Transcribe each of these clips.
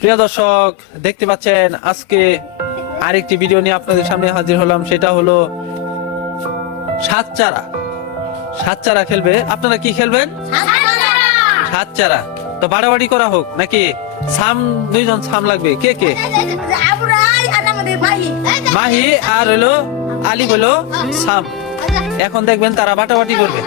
প্রিয় দর্শক, দেখতে পাচ্ছেন আজকে আরেকটি ভিডিও নিয়ে আপনাদের সামনে হাজির হলাম। সেটা হলো সাতচারা। সাতচারা খেলবে। আপনারা কি খেলবেন? সাতচারা। তো বাড়াবাড়ি করা হোক নাকি? সাম, দুইজন সাম লাগবে। কে কে? মাহি আর হলো আলী হলো সাম। এখন দেখবেন তারা বাটাবাটি করবে।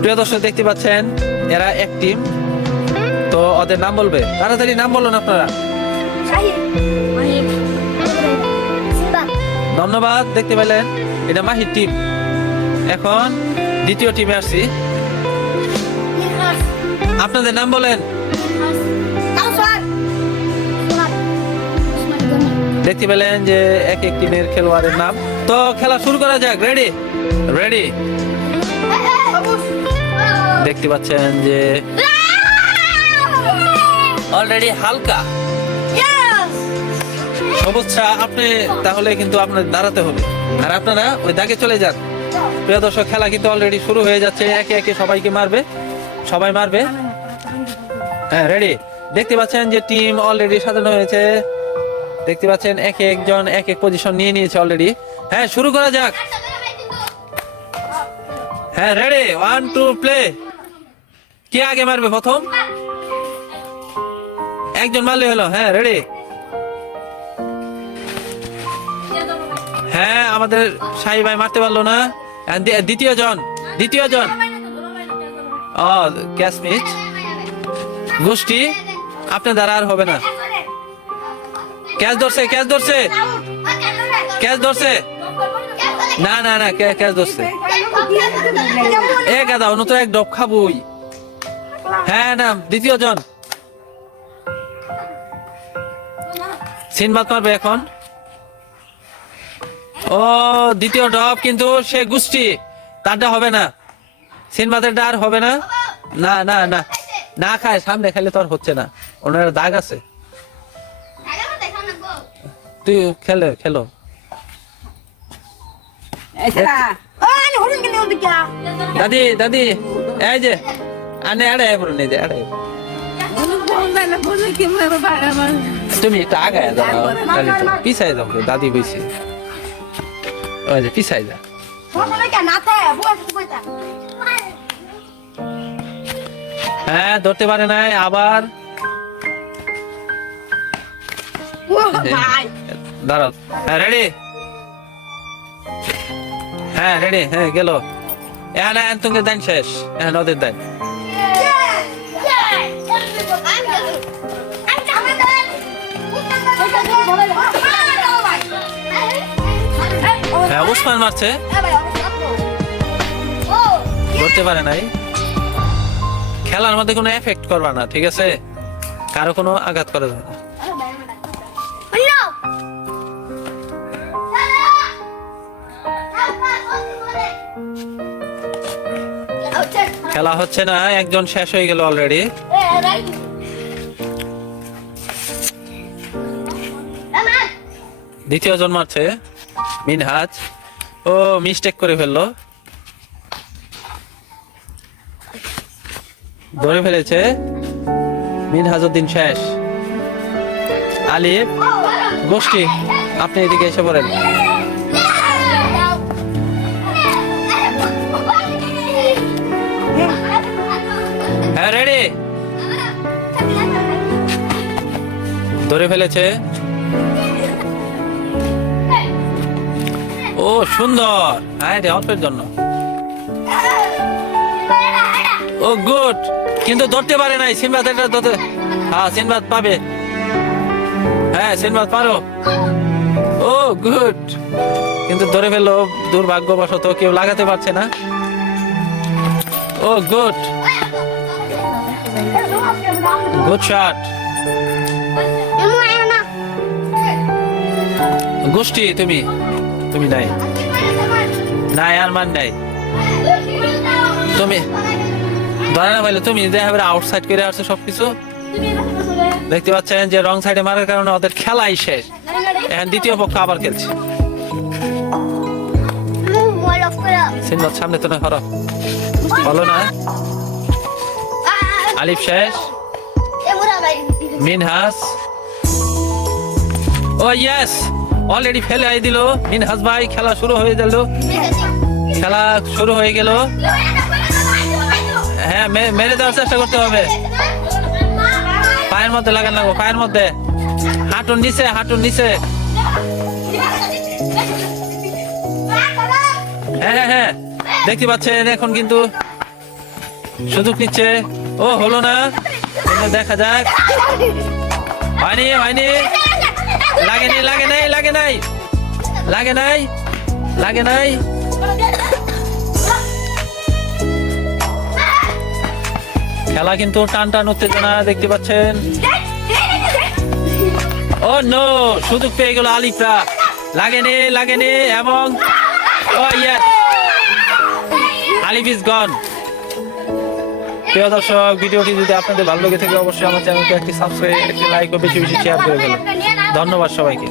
প্রিয় দর্শক, দেখতে পাচ্ছেন এরা এক টিম। তো ওদের নাম বলবে। তাড়াতাড়ি নাম বলুন আপনারা। ধন্যবাদ। দেখতে পেলেন এটা মাহির টিম। এখন দ্বিতীয় টিমে আসছি। আপনাদের নাম বলেন। দেখতে পেলেন যে এক এক টিমের খেলোয়াড়ের নাম। তো খেলা শুরু করা যাক। রেডি? রেডি। দেখতে পাচ্ছেন যে অলরেডি হালকা সবুজটা। আপনি তাহলে কিন্তু আপনার দাঁড়াতে হবে, আর আপনারা ওই দাগে চলে যান। প্রিয় দর্শক, খেলা কিন্তু অলরেডি শুরু হয়ে যাচ্ছে। একে একে সবাইকে মারবে, সবাই মারবে। হ্যাঁ, রেডি। দেখতে পাচ্ছেন যে টিম অলরেডি সাজানো হয়েছে। দেখতে পাচ্ছেন এক একজন এক এক পজিশন নিয়ে নিয়েছে অলরেডি। হ্যাঁ, শুরু করা যাক। হ্যাঁ, রেডি, 1 2 প্লে। কে আগে মারবে প্রথম? একজন মারলে হলো। হ্যাঁ, রেডি। হ্যাঁ, আমাদের শাহি ভাই মারতে পারলো না। দ্বিতীয় জন ও ক্যাচ মিস। গোষ্ঠী আপনার দ্বারা আর হবে না। ক্যাচ ধরছে। না না না, ক্যাচ ধরছে। গাদা নতুন এক ডব খাবুই। হ্যাঁ, নাম দ্বিতীয় জন সিনবাদ মারবে এখন। ও দ্বিতীয় ডব, কিন্তু সে গোষ্ঠী, তারটা হবে না। সিনবাদের ডার হবে না। না না না, না খায়, সামনে খাইলে তো আর হচ্ছে না। ওনার দাগ আছে। তুই খেলো। দাদি এই যে আনে আড়ে বলুন, এই যে আড়ে। তুমি একটু আগায় যাও, পিছাই যাও। দাদি বইছে, ওই যে পিছাই যা। হ্যাঁ, ধরতে পারে নাই। আবার দাঁড়াও। হ্যাঁ, রেডি। হ্যাঁ, রেডি। হ্যাঁ, গেল। এখন তুমি দেন শেষ। এখন ওদের দেন। হ্যাঁ, উসমান মারছে, ধরতে পারে নাই। খেলার মধ্যে কোনো এফেক্ট করবা না, ঠিক আছে? কারো কোনো আঘাত করা যাবে না। খেলা হচ্ছে না, একজন শেষ হয়ে গেল অলরেডি। দ্বিতীয় জন মারছে মিনহাজ। ও মিস্টেক করে ফেললো, ধরে ফেলেছে। মিনহাজউদ্দিন শেষ। আলিফ গোষ্ঠী, আপনি এদিকে এসে পড়েন। হ্যাঁ, রেডি। ধরে ফেলেছে। ও সুন্দর। হ্যাঁ, অল্পের জন্য। ও গুড, কিন্তু ধরতে পারে নাই। সিনবাদ এটা ধরতে। হ্যাঁ, সিনবাদ পাবে। হ্যাঁ, সিনবাদ পারো। ও গুড, কিন্তু ধরে ফেললো। দুর্ভাগ্যবশত কেউ লাগাতে পারছে না। ও ও গুড গুড শট গোষ্ঠী তুমি তুমি নাই নাই আর মান নাই তুমি ধরে না পাইলে তুমি দেখা আউটসাইড করে আসছো সবকিছু দেখতে পাচ্ছেন যে রং সাইডে মারার কারণে ওদের খেলাই শেষ এখন দ্বিতীয় পক্ষ আবার খেলছে সিনবাদ সামনে তো না করো বলো না আলিফ শেষ মিনহাস ও ইয়েস অলরেডি ফেলে আই দিল মিনহাস ভাই খেলা শুরু হয়ে গেল খেলা শুরু হয়ে গেল হ্যাঁ মেরে দেওয়ার চেষ্টা করতে হবে পায়ের মধ্যে লাগান লাগবো পায়ের মধ্যে হাঁটুর নিচে হ্যাঁ হ্যাঁ হ্যাঁ দেখতে পাচ্ছেন এখন কিন্তু সুযোগ নিচ্ছে ও হলো না দেখা যাক হয়নি লাগে নাই খেলা কিন্তু টান উত্তেজনা দেখতে পাচ্ছেন ও নো সুযোগ পেয়ে গেল আলিফরা লাগেনি এবং ও ইয়েস আলিফ ইজ গন প্রিয় দর্শক ভিডিওটি যদি আপনাদের ভালো লেগে থাকে অবশ্যই আমার চ্যানেলকে একটি সাবস্ক্রাইব একটি লাইক ও বেশি শেয়ার করে ফেলুন ধন্যবাদ সবাইকে